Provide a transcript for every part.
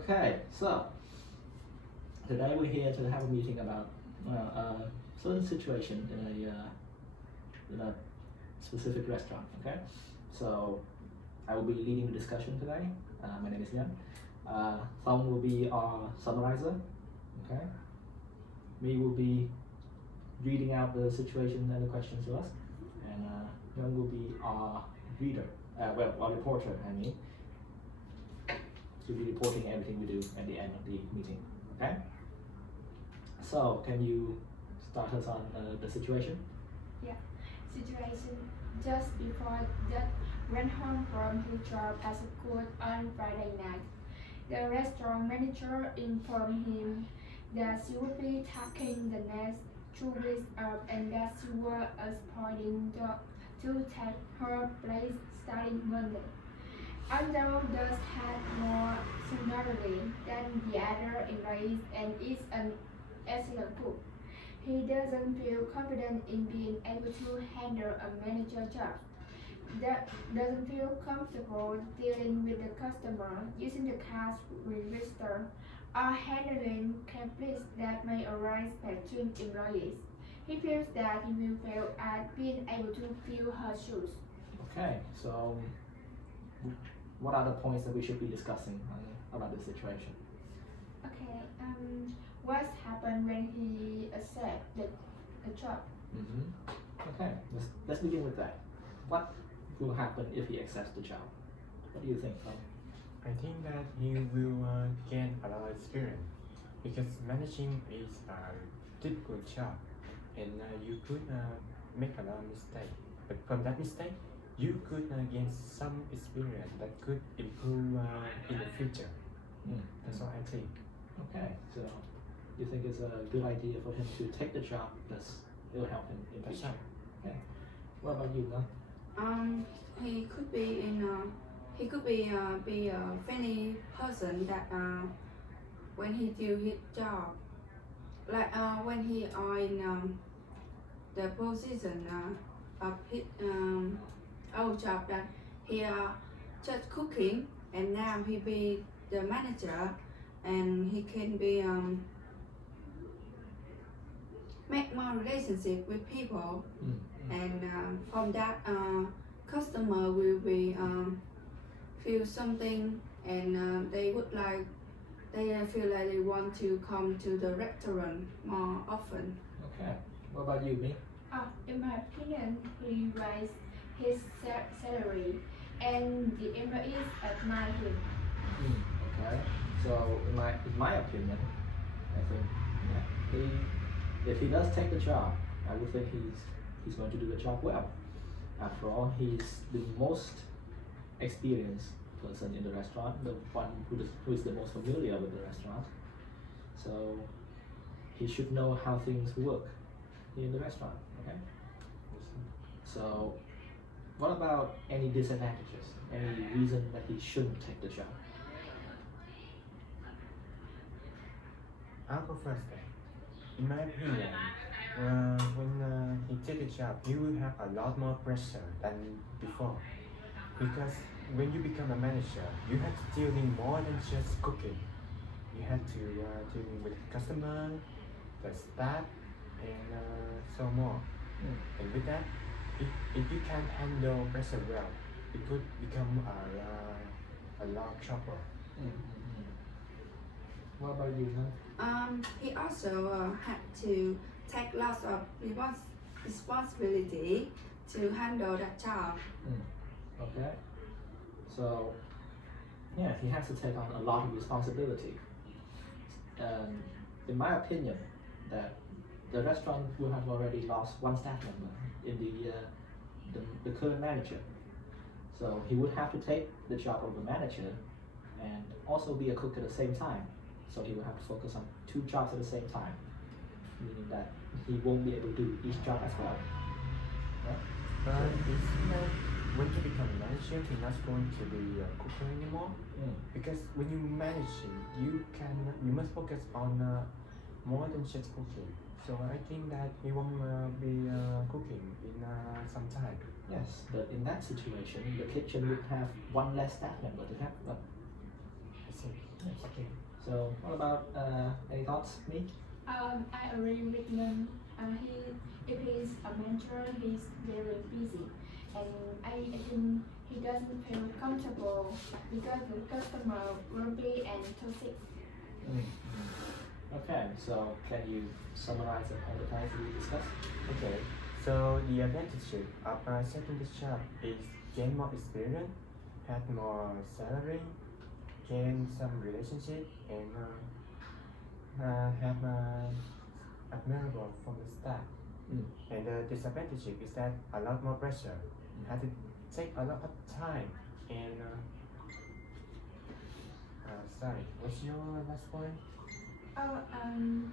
Okay, so today we're here to have a meeting about a certain situation in a specific restaurant. Okay, so I will be leading the discussion today. My name is Yan. Thong will be our summarizer. Okay, me will be reading out the situation and the questions to us, and Young will be our reader. Our reporter. I mean, to be reporting everything we do at the end of the meeting. Okay. So, can you start us on the situation? Yeah. Situation just before Judd went home from his job as a cook on Friday night. The restaurant manager informed him that she would be taking the next 2 weeks off and that she was appointing to take her place starting Monday. Although Dust had more seniority than the other employees and is an excellent cook, he doesn't feel confident in being able to handle a manager job. That doesn't feel comfortable dealing with the customer, using the cash register, or handling conflicts that may arise between employees. He feels that he will fail at being able to fill her shoes. Okay, so what are the points that we should be discussing about this situation? Okay, what happened when he accepted the job? Okay, let's begin with that. What will happen if he accepts the job? What do you think, Tom? I think that he will gain a lot of experience because managing is a difficult job and you could make a lot of mistakes. But from that mistake, you could gain some experience that could improve in the future. That's what I think. Okay, so you think it's a good idea for him to take the job because it will help him in That's future? right. Okay. What about you, Mom? He could be be a funny person that when he do his job, like when he are in the position of his old job that he just cooking and now he be the manager and he can be make more relationship with people and from that customer will be feel something and they feel like they want to come to the restaurant more often. Okay. What about you, Me? In my opinion, he raised his salary and the employees admire him. Okay. So in my opinion, I think if he does take the job, I would think he's going to do the job well. After all, he's the most experienced person in the restaurant, the one who is the most familiar with the restaurant. So he should know how things work in the restaurant. Okay. So what about any disadvantages? Any reason that he shouldn't take the job? I'll go first then. In my opinion, when he take a job, he will have a lot more pressure than before. Because when you become a manager, you have to deal in more than just cooking. You have to deal with customer, the staff, and so more. And with that, if you can handle pressure well, it could become a lot of trouble. What about you, He also had to take lots of responsibility to handle that job. Okay. So, yeah, he has to take on a lot of responsibility. In my opinion, that the restaurant will have already lost one staff member in the current manager. So he would have to take the job of the manager and also be a cook at the same time. So he will have to focus on 2 jobs at the same time, meaning that he won't be able to do each job as well. Right? But it's like when you become a manager, you're not going to be a cooker anymore. Because when you managing, you must focus on more than just cooking. So I think that he won't be cooking in some time. Yes, but in that situation, the kitchen would have one less staff member to help them. see. Okay. So what about any thoughts, me? I agree with him. If he's a manager, he's very busy, and I think he doesn't feel comfortable because the customer will be and toxic. Okay, so can you summarize all the points we discussed? Okay. So the advantage of setting this job is gain more experience, have more salary, gain some relationship, and have admirable from the staff. Mm. And the disadvantage is that a lot more pressure, have to take a lot of time, and sorry, what's your last point?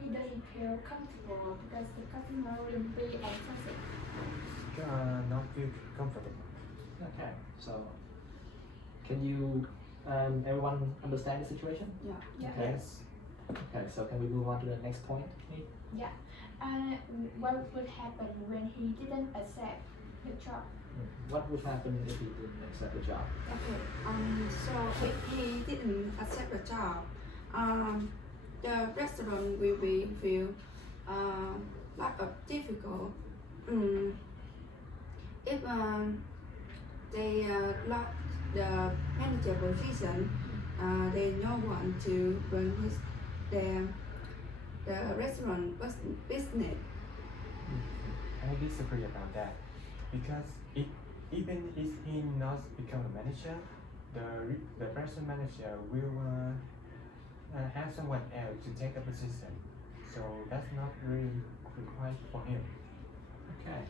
He doesn't feel comfortable because the customer will be and toxic. Not feel comfortable. Okay, so can you everyone understand the situation? Yeah. Yeah. Okay. Yes. Okay, so can we move on to the next point? Me? What would happen when he didn't accept the job? What would happen if he didn't accept the job? Okay. So if he didn't accept the job, the restaurant will be feel lot of difficult. If they lost the manager position, they no one to run the restaurant business. I disagree about that because even if he not become a manager, the person manager will have someone else to take a position. So that's not really required for him. Okay.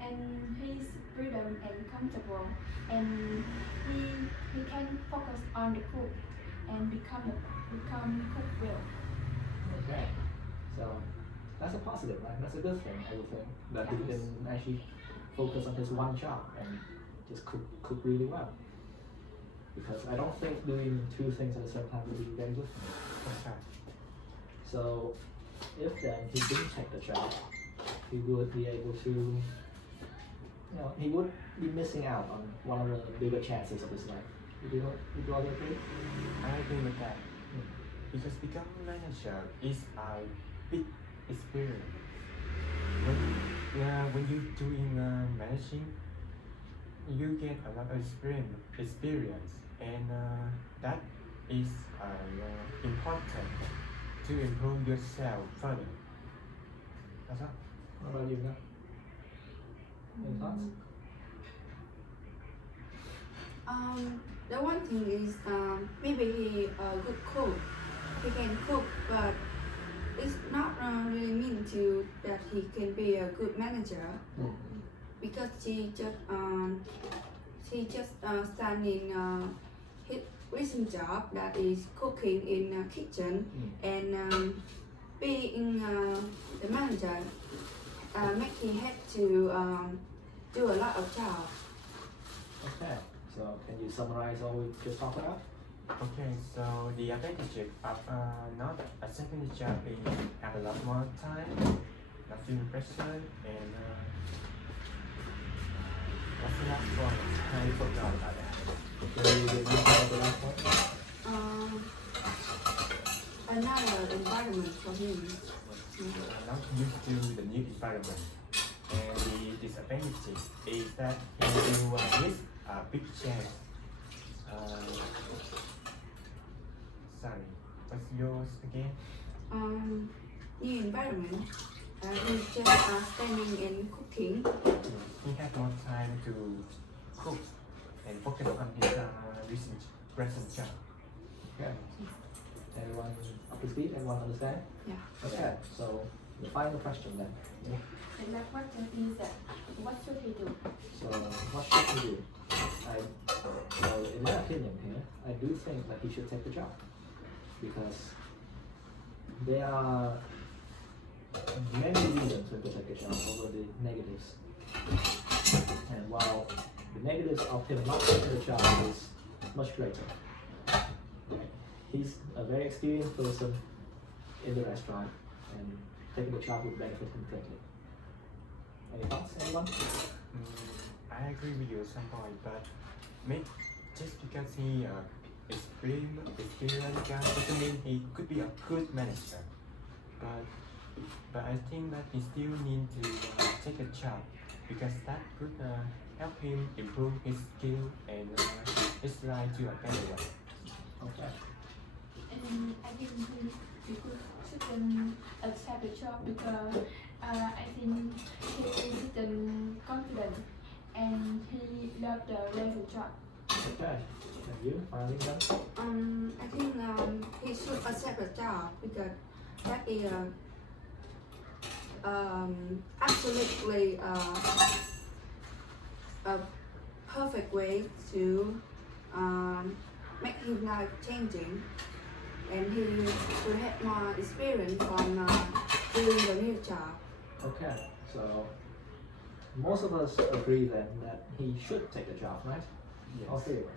And he's freedom and comfortable, and he can focus on the cook and become cook well. Okay. So that's a positive, right? That's a good thing, I would think. That he Yes. can actually focus on his one job and just cook really well. Because I don't think doing two things at the same time would be very good for him. That's right. So if then he didn't take the job, he would be able to, he would be missing out on one of the bigger chances of his life. Would you all agree? I agree with that. Because becoming manager is a big experience. When you doing managing, you get a lot of experience, and that is important to improve yourself further. That's all. What about you, Nga? Any thoughts? The one thing is maybe he a good cook. He can cook, but it's not really mean to that he can be a good manager because she just stand in his recent job that is cooking in a kitchen and being the manager make him have to do a lot of job. Okay. So can you summarize all we just talked about? Okay, so the advantage of not accepting the job is have a lot more time, not feeling pressure, and what's the last point? I forgot about that. Can you remember the last point? Another environment for him. Not used to the new environment, and the disadvantage is that he will miss a big chance. Sorry, what's yours again? New environment. He's just standing and cooking. He has more time to cook and focus on his present job. Okay. Everyone up to speed? Everyone understand? Yeah. Okay. So the final question then. The last question is that what should he do? So what should he do? So in my opinion here, I do think that he should take the job because there are many reasons to take the job over the negatives. And while the negatives of him not taking the job is much greater, he's a very experienced person in the restaurant, and taking the job would benefit him greatly. Any thoughts, anyone? I agree with you at some point, but just because he experienced guy doesn't mean he could be a good manager. But I think that he still needs to take a job because that could help him improve his skill and his life to a better way. Okay. And I think he shouldn't accept the job because I think he isn't confident and he loved the laser job. Okay. And you, finally done? I think he should accept the job because that is absolutely a perfect way to make his life changing, and he will have more experience from doing the new job. Okay. So most of us agree then that he should take the job, right? All three of us.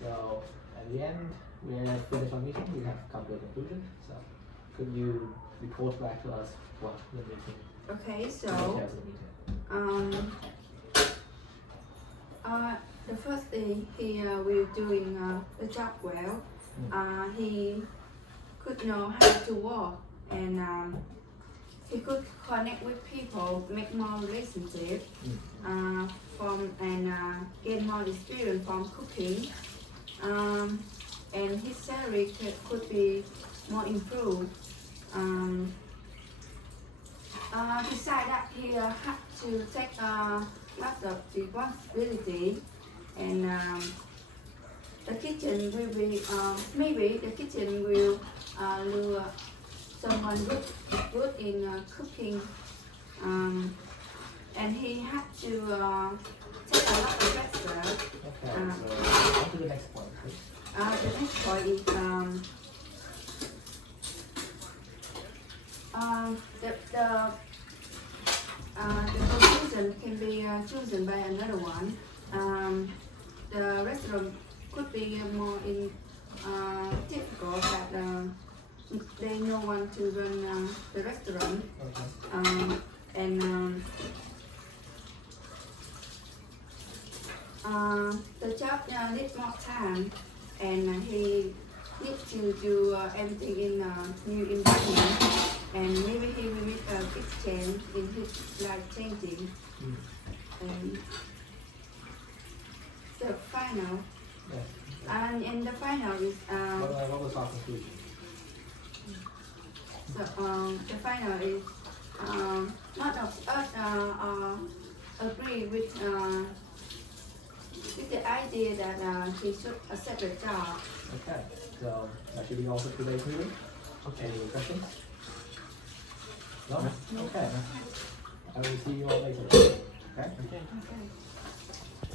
So at the end, we have finished our meeting. We have come to a conclusion. So could you report back to us what the meeting, Okay, the so details of the meeting? the first thing he will doing the job well. He could know how to walk, and he could connect with people, make more relationship, gain more experience from cooking, and his salary could be more improved. Besides that, he had to take lots of responsibility, and the kitchen will be maybe the kitchen will lure someone good in cooking, and he had to take a lot of pressure. Okay. So on to the next point, please. The next point is the position can be chosen by another one. The restaurant could be more difficult that they no one to run the restaurant, Okay. and the job needs more time, and he needs to do everything in a new environment, and maybe he will make a big change in his life changing. And the final, Yes. and the final is What was our conclusion? the final is not of us agree with the idea that he should accept the job. Okay. So that should be all for today's meeting. Okay. Any questions? No? Okay. I will see you all later. Okay? Okay. Okay.